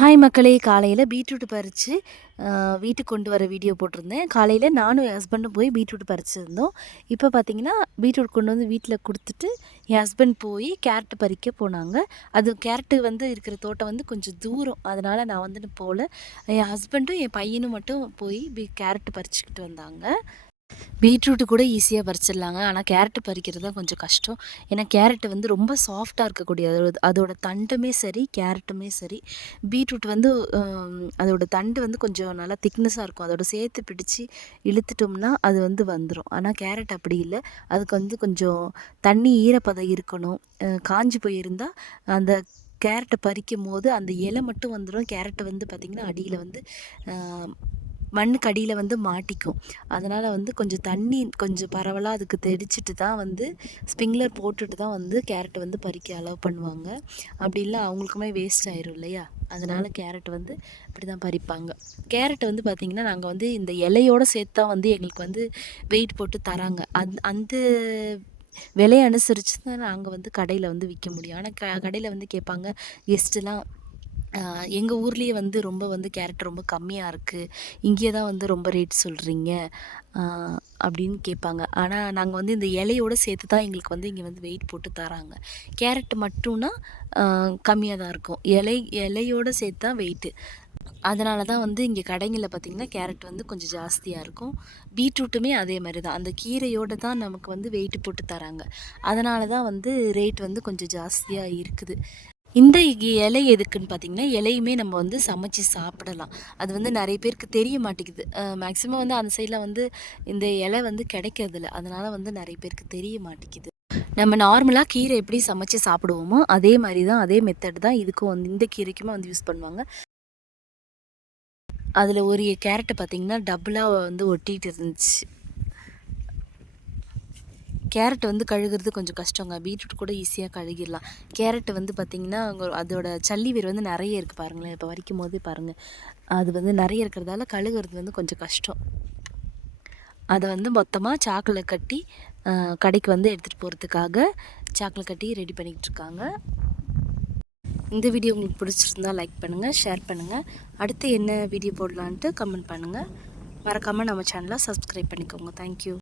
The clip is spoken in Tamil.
ஹாய் மக்களே! காலையில பீட்ரூட் பறிச்சு வீட்டுக்கு கொண்டு வர வீடியோ போட்டிருந்தேன். காலையில நானும் என் ஹஸ்பண்டும் போய் பீட்ரூட் பறிச்சிருந்தோம். இப்போ பார்த்தீங்கன்னா, பீட்ரூட் கொண்டு வந்து வீட்ல குடுத்துட்டு, என் ஹஸ்பண்ட் போய் கேரட் பறிக்க போனாங்க. அது கேரட்டு வந்து இருக்கிற தோட்டம் வந்து கொஞ்சம் தூரம். அதனால நான் வந்துட்டு போல. என் ஹஸ்பண்டும், என் பையனும் மட்டும் போய் கேரட் பறிச்சுக்கிட்டு வந்தாங்க. பீட்ரூட்டு கூட ஈஸியாக பறிச்சிடலாங்க. ஆனால் கேரட்டு பறிக்கிறது தான் கொஞ்சம் கஷ்டம். ஏன்னா கேரட்டு வந்து ரொம்ப சாஃப்டாக இருக்கக்கூடிய அதோட தண்டுமே சரி, கேரட்டுமே சரி. பீட்ரூட் வந்து அதோட தண்டு வந்து கொஞ்சம் நல்லா திக்னஸாக இருக்கும். அதோட சேர்த்து பிடிச்சு இழுத்துட்டோம்னா அது வந்து வந்துடும். ஆனால் கேரட் அப்படி இல்லை. அதுக்கு வந்து கொஞ்சம் தண்ணி ஈரப்பதம் இருக்கணும். காஞ்சு போயிருந்தால் அந்த கேரட்டை பறிக்கும்போது அந்த இலை மட்டும் வந்துடும். கேரட்டு வந்து பார்த்திங்கன்னா அடியில் வந்து மண்ணுக்கு அடியில் வந்து மாட்டிக்கும். அதனால் வந்து கொஞ்சம் தண்ணி கொஞ்சம் பரவலாக அதுக்கு தெளிச்சிட்டு தான் வந்து ஸ்ப்ரிங்க்லர் போட்டுட்டு தான் வந்து கேரட்டை வந்து பறிக்க அலோவ் பண்ணுவாங்க. அப்படி இல்லை அவங்களுக்குமே வேஸ்ட் ஆயிரும் இல்லையா? அதனால் கேரட் வந்து இப்படி தான் பறிப்பாங்க. கேரட் வந்து பார்த்திங்கன்னா நாங்கள் வந்து இந்த இலையோடு சேர்த்து தான் வந்து எங்களுக்கு வந்து வெயிட் போட்டு தராங்க. அந்த விலையை அனுசரித்து தான் நாங்கள் வந்து கடையில் வந்து விற்க முடியும். ஆனால் கடையில் வந்து கேட்பாங்க கெஸ்ட்டுலாம், எங்கள் ஊர்லேயே வந்து ரொம்ப வந்து கேரட் ரொம்ப கம்மியாக இருக்குது, இங்கே தான் வந்து ரொம்ப ரேட் சொல்கிறீங்க அப்படின்னு கேட்பாங்க. ஆனால் நாங்கள் வந்து இந்த இலையோடு சேர்த்து தான் எங்களுக்கு வந்து இங்கே வந்து வெயிட் போட்டு தராங்க. கேரட் மட்டும்னா கம்மியாக தான் இருக்கும். இலையோடு சேர்த்து தான் வெயிட்டு. அதனால தான் வந்து இங்கே கடைங்களில் பார்த்திங்கன்னா கேரட் வந்து கொஞ்சம் ஜாஸ்தியாக இருக்கும். பீட்ரூட்டுமே அதே மாதிரி தான். அந்த கீரையோடு தான் நமக்கு வந்து வெயிட்டு போட்டு தராங்க. அதனால தான் வந்து ரேட் வந்து கொஞ்சம் ஜாஸ்தியாக இருக்குது. இந்த இலை எதுக்குன்னு பார்த்தீங்கன்னா, இலையுமே நம்ம வந்து சமைச்சு சாப்பிடலாம். அது வந்து நிறைய பேருக்கு தெரிய மாட்டேங்குது. மேக்ஸிமம் வந்து அந்த சைடில் வந்து இந்த இலை வந்து கிடைக்கிறதில்ல. அதனால் வந்து நிறைய பேருக்கு தெரிய மாட்டேங்குது. நம்ம நார்மலாக கீரை எப்படி சமைச்சு சாப்பிடுவோமோ, அதே மாதிரி தான், அதே மெத்தட் தான் இதுக்கும் வந்து இந்த கீரைக்குமே வந்து யூஸ் பண்ணுவாங்க. அதில் ஒரு கேரட்டு பார்த்திங்கன்னா டபுளாக வந்து ஒட்டிகிட்டு இருந்துச்சு. கேரட் வந்து கழுகுறது கொஞ்சம் கஷ்டங்க. பீட்ரூட் கூட ஈஸியாக கழுகிடலாம். கேரட் வந்து பார்த்திங்கன்னா அதோட சல்லி வேர் வந்து நிறைய இருக்குது பாருங்களேன். இப்போ வரைக்கும் போதே பாருங்கள், அது வந்து நிறைய இருக்கிறதால கழுகுறது வந்து கொஞ்சம் கஷ்டம். அதை வந்து மொத்தமாக சாக்கில் கட்டி கடைக்கு வந்து எடுத்துகிட்டு போகிறதுக்காக சாக்கில் கட்டி ரெடி பண்ணிக்கிட்டு இருக்காங்க. இந்த வீடியோ உங்களுக்கு பிடிச்சிருந்தா லைக் பண்ணுங்கள், ஷேர் பண்ணுங்கள். அடுத்து என்ன வீடியோ போடலான்ட்டு கமெண்ட் பண்ணுங்கள். மறக்காமல் நம்ம சேனலை சப்ஸ்கிரைப் பண்ணிக்கோங்க. தேங்க்யூ.